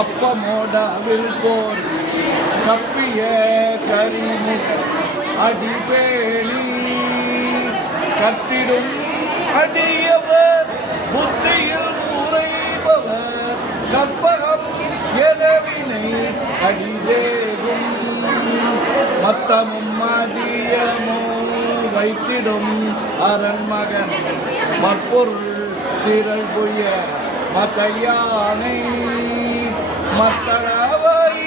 அப்பமோடாவில் போர் கப்பிய கரிமு அடிபேணி கத்திடும் அடியவர் புத்தியில் உரைபவர் கற்பகம் எதவினை அடிவேகும் மத்தமும் மதியமோ வைத்திடும் அரண்மகன் மற்பொருள் திரள் புய மத்தையானை மத்தளவனை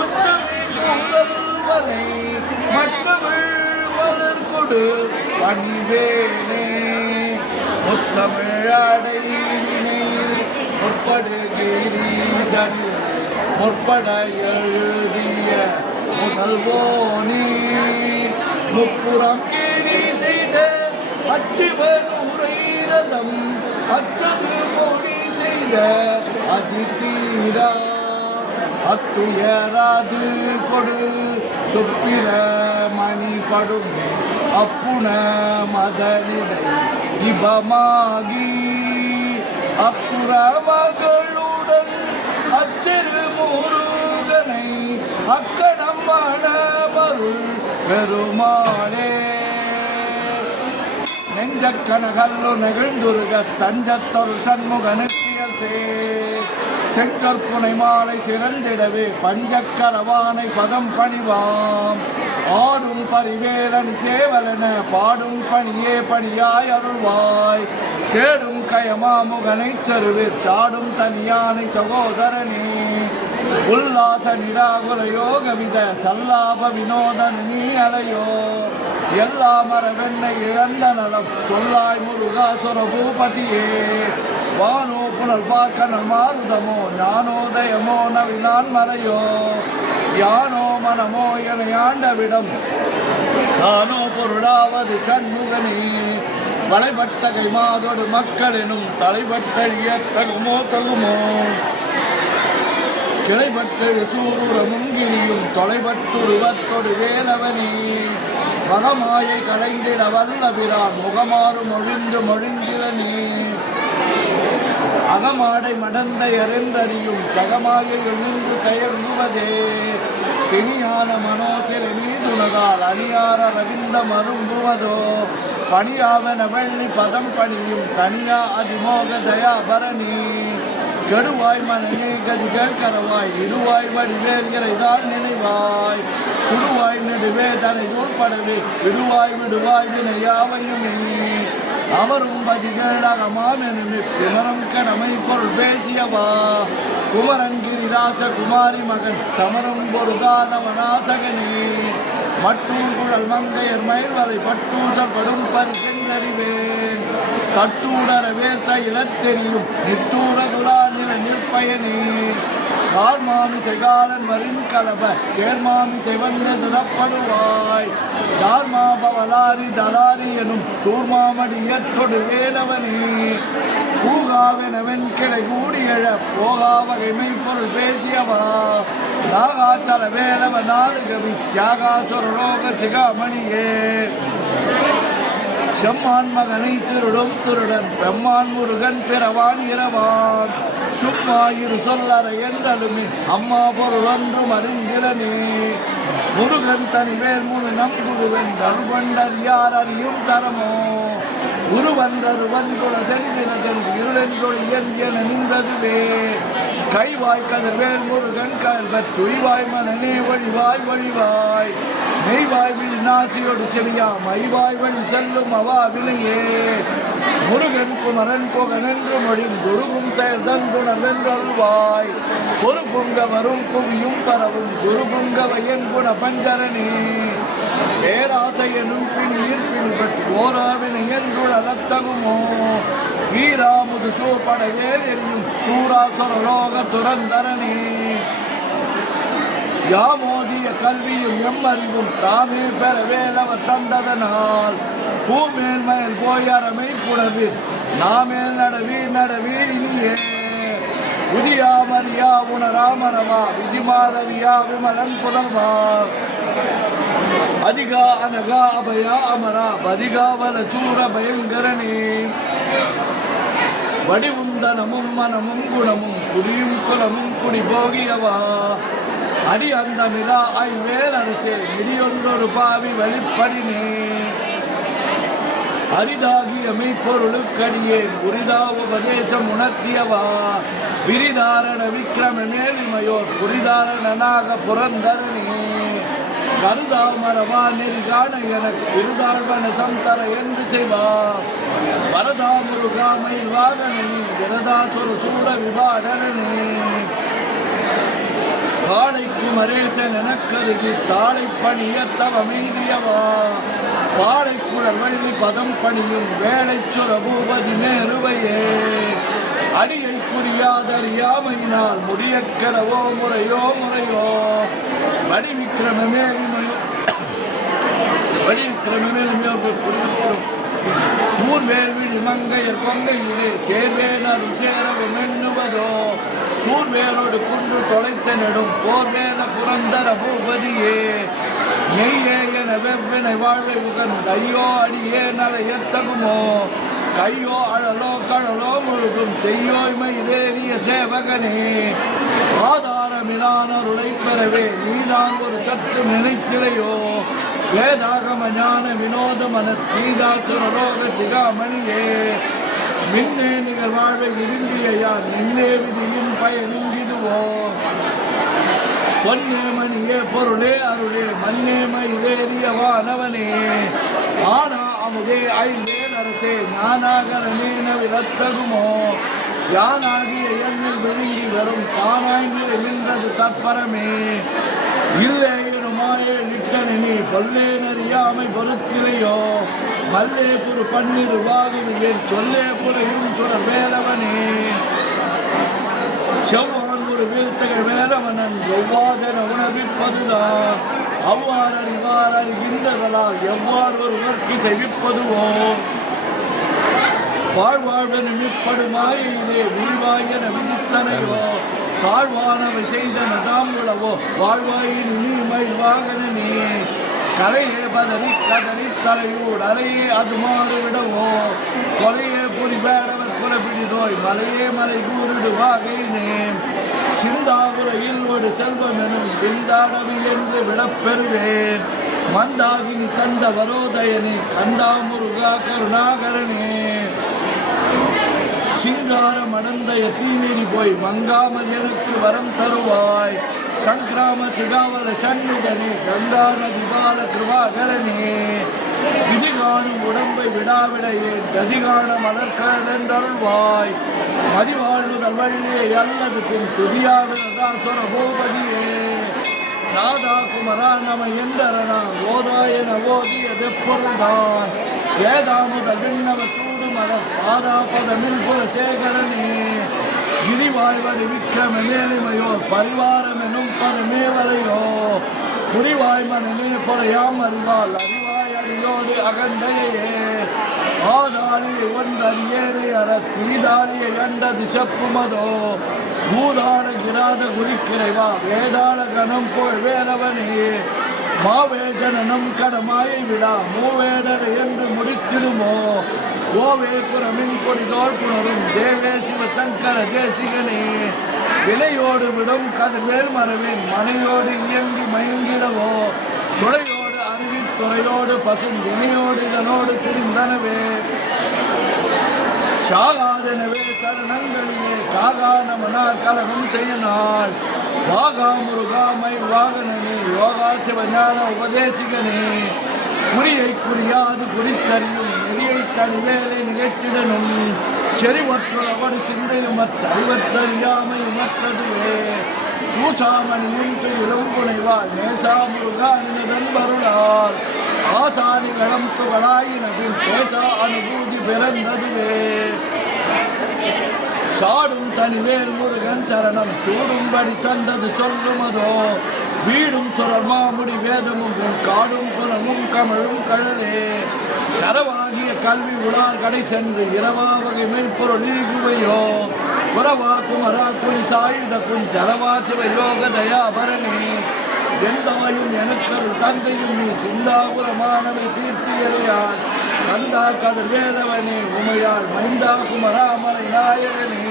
உத்தமிழ்வனை மற்றமிழ் மலர் கொடு பணிவேனே முத்தமிழடையினை முற்படுகிறீர்கள் முற்பட எழுதிய முதல்வோனே முப்புறம் கேலி செய்த அச்சுவர் உரைரதம் அச்சது மொழி செய்த அதிதீரா அத்துயராது கொடு சொப்பிர மணி படும் அப்புண மதனிடை இபமாகி அப்புற மகளுடன் அச்செரு முருகனை அக்கணம் மணமருள் பெருமாளே நெஞ்சக்கனகல்லு நெகிழ்ந்துருக தஞ்சத்தொரு சண்முகனுக்கியல் செங்கற்புனை மாலை சிறந்திடவே பஞ்சக்கரவானை பதம் பணிவாம் ஆடும் பரிவேலன் சேவலன பாடும் பணியே பணியாய் அருள்வாய் கேடும் கயமாமுகனை சருவிற் சாடும் தனியானை சகோதரனே உல்லாச நிராகுல யோகவித சல்லாப வினோதன் நீ அலையோ எல்லா மரவெண்ணை இழந்த நலம் சொல்லாய் முருகாசுர பூபதியே வானோ புனல் பார்க்கணல் மாறுதமோ ஞானோதயமோ நவினான் மறையோ யானோ மனமோ என ஆண்டவிடம் தானோ பொருளாவது சண்முகனே வளைபட்டகை மாதோடு மக்கள் எனும் தலைபட்டழிய தகுமோ தகுமோ கிளைபட்டு சூரூர முங்கிரியும் தொலைபட்டுருவத்தொடு வேலவனே மகமாயை கலைந்திட வல்லபிரான் முகமாறு மொழிந்து மொழிந்திரனே அகமாடை மடந்த எறிந்தறியும் சகமாயை எழுந்து கயர்ந்துவதே திணியான மனோசில மீதுனதால் அணியார ரவிந்த மரும்புவதோ பணியாவன வெள்ளி பதம் பணியும் தனியா அதிமோக தயாபரணி கெடுவாய் மனநே கதிகள் கரவாய் இடுவாய் வடிவேல்கரைதான் நினைவாய் சுடுவாய் நெடுவே தனை நூற்படவே விடுவாய் விடுவாய் வினையாவையுமே அவரும் பதிகேடகமாமெனுமே பிமரம் கடமை பொருள் பேசியவா குமரன் கிரிராஜ குமாரி மகன் சமரம் பொருதானவனாசகனே மட்டூர் குழல் மங்கையர் மயில் வரை பட்டூசல் படும் பரிசென்றறிவேன் தட்டூடர வேச இலத்தெரியும் நிட்டூர துலா நில நிற்பயனே கார்மாமிசை காலன் வரின் கலப தேர்மாமிசை வந்து துறப்படுவாய் தார்மா பவலாரி தலாரி எனும் சூர்மாமடியற்றொடு வேலவனே பூகாவெனவென் கிளை கூடியழ போகா வகைமை பொருள் பேசியவா நாகாச்சல வேலவ நாடு கவி தியாகாசுரலோக சிகாமணியே செம்மான் மகனை திருடும் திருடன் பெம்மான் முருகன் பிறவான் இரவான் சும்மாயிரு சொல்லற என்றலுமே அம்மா பொருள் ஒன்றும் அறிந்திலனே முருகன் தனிவேல் முழு நம்புருவன் தருவண்டர் யார் அறியும் தரமோ உருவன்றரு வன்குல தென்கினதன் இருளென்றொழி என நின்றதுவே கைவாய் கதிர்வேல் முருகன் கல்வத் துய்வாய் மனநே வழிவாய் வழிவாய் மெய்வாய் விழி நாசியோடு செவியா மைவாய் வழி செல்லும் அவா வினையே முருகன் குமரன் கொகனென்று மொழின் குருகும் செயல் தந்துணர் வென்றருள்வாய் ஒரு பொங்க வரும் புவியும் பரவும் குரு பொங்கவையன் குண பஞ்சரனே பேராசையனும் பிணியில் பின்பற்றி ஓராவினை என்றுழலத்தகுமோ வீராமுது சூப்படையே எரியும் சூராசுரலோக துரந்தரனே யாமோதிய கல்வியும் எம்மறிவும் தாமே பெற வேலவர் தந்ததனால் பூமேல் மயல் போயறமை புலவில் நாமேல் நடவி இனியே உதியா மரியா உணராமரவா விதிமாதவியா விமலன் புதல்வா அதிகா அனகா அபயா அமரா பதிகாவல சூர பயங்கரனே வடிவும் தனமும் மனமும் குணமும் குடியும் குலமும் குடி போகியவா அடி அந்த நிலா ஐவேல் அரசே மிடியொன்றொரு பாவி வழிப்படினே அரிதாகிய மெய்ப்பொருளுக்கடியே உரிதா உபதேசம் உணர்த்தியவா விரிதாரண விக்ரம மேலிமையோர் புரிதாரணனாக புரந்தரனே கருதாமரவா நெறிகாண எனக்கு விருதாழ்வன சந்தர என்று செய்வா வரதா முருகாமையில் வாகனே விரதாசுர சூட விவாடனே காளை குமரேசன் எனக்கருகி தாளை பணியத்தவ மீதியவா பாளை குழல் வள்ளி பதம் பணியும் வேலை சுர பூபதி நேருவையே அடியை குறியாதறியாமையினால் முடிய கிளவோ முறையோ முறையோ வடிவிக்கிரமேலிமையோ ஊர்வேல்விழி மங்கையர் கொங்கையிலே சேர்வேலர் சேரவும் எண்ணுவதோ சூர்வேலோடு குன்று தொலைத்த நெடும் போர்வேல புரந்தர பூபதியே நெய்யே என வெவ்வினை வாழ்வை உகந்த ஐயோ அடியே நல எத்தகுமோ கையோ அழலோ கழலோ முழுதும் செய்யோய்மை இதேறிய சேவகனே ஆதாரமிலான அருளை பெறவே நீதான் ஒரு சற்று நினைத்திலையோ வேதாகம ஞான வினோத மன தீதாசுரோக சிகாமணியே மின்னே நிகழ் வாழ்வை விரும்பியா நின்னே விதியின் பயனிங்கிடுவோ பொன்னே மணியே பொருளே அருளே மண்ணே மயிலேறிய வானவனே ஆனா அமுதே ஐந்தேல் அரசே ஞானாகரனேன விரத்தகுமோ யானாகிய எண்ணில் விழுங்கி வரும் தானாய்ந்து நின்றது தற்பரமே இல்லை எனுமாயே நிற்றனி கொல்லே நறியாமை பொறுத்திலையோ மல்லே குரு பன்னிரு வாகுவியேன் சொல்லே புலையும் சுர வேலவனே செவ்வான் ஒரு வீழ்த்தகை வேலவனன் எவ்வாதென உணவிப்பதுதான் அவ்வாறு அறிவார் அறிகின்றதலால் எவ்வாறு ஒருவர்க்கு செவிப்பதுவோ வாழ்வாழ்வென மிப்படுமாயிலே வீழ்வாயென விதித்தனையோ தாழ்வானவை செய்தன தாம் உளவோ வாழ்வாயின் நீமை வாகனே கலையே பதறி கதறி தலையூர் அலையே அது மாறு விடவோ கொலையே புரி வேடவர் குலப்பிடிதோய் மலையே மலை கூறிடு வாகையினே சிந்தாகுலையில் ஒரு செல்வம் எனும் விந்தாடவி என்று விடப்பெறுவேன் மந்தாகினி தந்த வரோதயனே கந்தா முருகா கருணாகரனே சிங்காரம் அடந்தைய தீமீறி போய் மங்காமல் எனக்கு வரம் தருவாய் சங்கிராம சிகாவர சண்முகனே கங்கா நதி பால கிருபாகரனே விதி காணும் உடம்பை விடாவிடையே கதி காண மலர்கடந்தருள்வாய் மதிவாழ்வுதல் வள்ளியை அல்லது பின் துதியாவிரதாசுர பூபதியே நாதா குமரா நம எந்தரனா ஓதாயன ஓதியதெப்பொருள்தான் வேதாமுதல் விண்ணவ சூடு மலர் பாதாபதமில் குலசேகரனே கிரிவாய்வரி விக்ரம மேலிமையோ பரிவாரம் எனும் பரமேவரையோ புரிவாய்மனே பொறையாம் அறிவால் அறிவாய் அடியோடு அகண்டையே ஆதாளியை ஒன்றறியேனை அற தீதாளியை கண்டது செப்புமதோ பூதான கிராத குறிக்கிறைவா வேதாள கணம் போல் வேலவனே மாவேஜனம் கடமாயை விழா மூவேடரை என்று முடித்திடுமோ கோவே புறமின் கொடிதோள் புணரும் தேவே சிவ சங்கர தேசிகனே வினையோடு விடும் கதிர்வேல் மரவின் மனையோடு இயங்கி மயங்கிடவோ துறையோடு அருவி துறையோடு பசும் வினையோடு இதனோடு திரிந்தனவே சாகாதனவே சரணங்களிலே காகா நமனார் கலகம் செய்யனாள் வாகா முருகாமை வாகனனே யோகா சிவஞான உபதேசிகனே குறியை குறியாது குறித்தறியும் நெறியை தனிவேலை நிகழ்த்திடனும் செறிவற்றொரு சிந்தையும் மற்றறிவற்றறியாமை மற்றதுவே தூசாமணியும் துயிலும் புனைவாள் நேசா முருகா நினதன்பருளால் ஆசானி களம் துகளாயினபின் பேசா அனுபூதி பிறந்ததுவே சாடும் தனிவேல் முருகன் சரணம் சூடும்படி தந்தது சொல்லுமதோ வீடும் சுரர் மாமுடி வேதமும் காடும் குலமும் கமழும் கழலே கரவாகிய கல்வி உலார் கடை சென்று இரவா வகை மென்பொருள் நீகுவையோ புறவா குமரா குடி சாயுத குன் ஜலவா சிவ யோக தயாபரணி எந்தாயும் எனக்கு தந்தையும் நீ சிந்தாபுரமானவை தீர்த்தியலையான் கண்டா கதிர்வேலவனே உமையாள் மைந்தா குமராமலை நாயகனே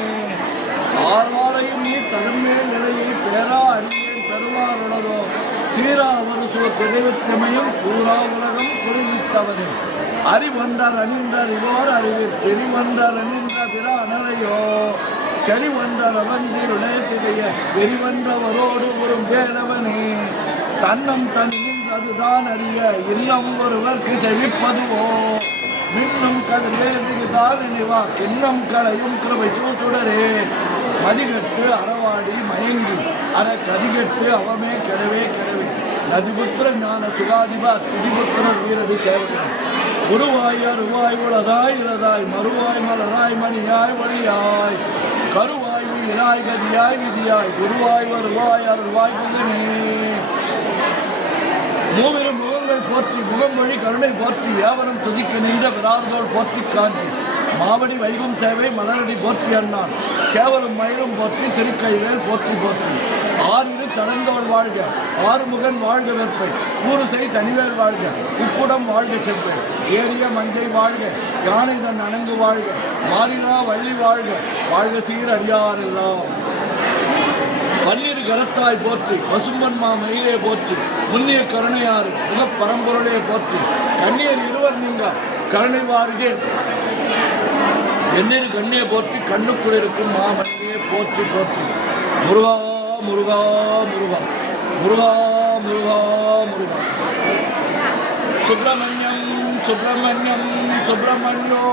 ஆர்வாரையும் நீ தருமேல் நிலையில் பேரா அறியேன் பெருமாறுள்ளதோ சீரா ஒரு சோர் சிதைவத்தமையும் கூறா உலகம் குறிவித்தவனே அறிவந்தார் அணிந்தார் இவோர் அறிவில் பெரிவந்தார் அணிந்த பிற அனரையோ சரி வந்தார் அவந்திருடைய சிதைய வெறிவந்தவரோடு ஒரு வேலவனே தன்னம் தன்னின் அதுதான் அறிய இல்லம் ஒருவர்க்கு செழிப்பதுவோ மின்னும் கதிர்வேதிதான் நினைவா கிண்ணம் களையும் கிருபை சூச்சுடரே மதிகட்டு அறவாடி மயங்கி அற கதிகட்டு அவமே கிடவே கிடவே நதிபுத்திர ஞான சுகாதிபா திதிபுத்திர வீரடி சேவகன் உருவாய் அருவாய் உளதாய் இளதாய் மறுவாய் மலராய் மணியாய் வழியாய் கருவாய் உயிராய் கதியாய் விதியாய் குருவாய் வருவாய் அருள்வாய் புதனே மூவிலும் முகங்கள் போற்றி முகமொழி கருணை போற்றி ஏவரம் துதிக்க நின்ற விராறுதோள் போற்றி காஞ்சி மாவடி வைகும் சேவை மலரடி போற்றி அண்ணான் சேவலும் மயிலும் போற்றி திருக்கைவேல் போற்றி போற்றி ஆறிரு தடந்தோள் வாழ்க ஆறுமுகன் வாழ்க வெற்பை கூறுசை தனிவேல் வாழ்க உப்புடம் வாழ்க செவ்வை ஏரிய மஞ்சை வாழ்க யானை தன் அணங்கு வாழ்க மாறிலா வள்ளி வாழ்க வாழ்க சீர் அறியாரெல்லாம் பன்னிரு கரத்தாய் போற்றி பசும்பன்மா மயிலே போற்றி முன்னிய கருணையாறு முகப்பரம்பொருளே போற்றி கண்ணியர் இருவர் நீங்க கருணை வாருகே எண்ணீர் கண்ணியை போற்றி கண்ணுக்குள் இருக்கும் மாமணியே போற்றி போற்றி முருகா முருகா முருகா முருகா முருகா முருகா சுப்பிரமணியம் சுப்பிரமணியம் சுப்பிரமணியோ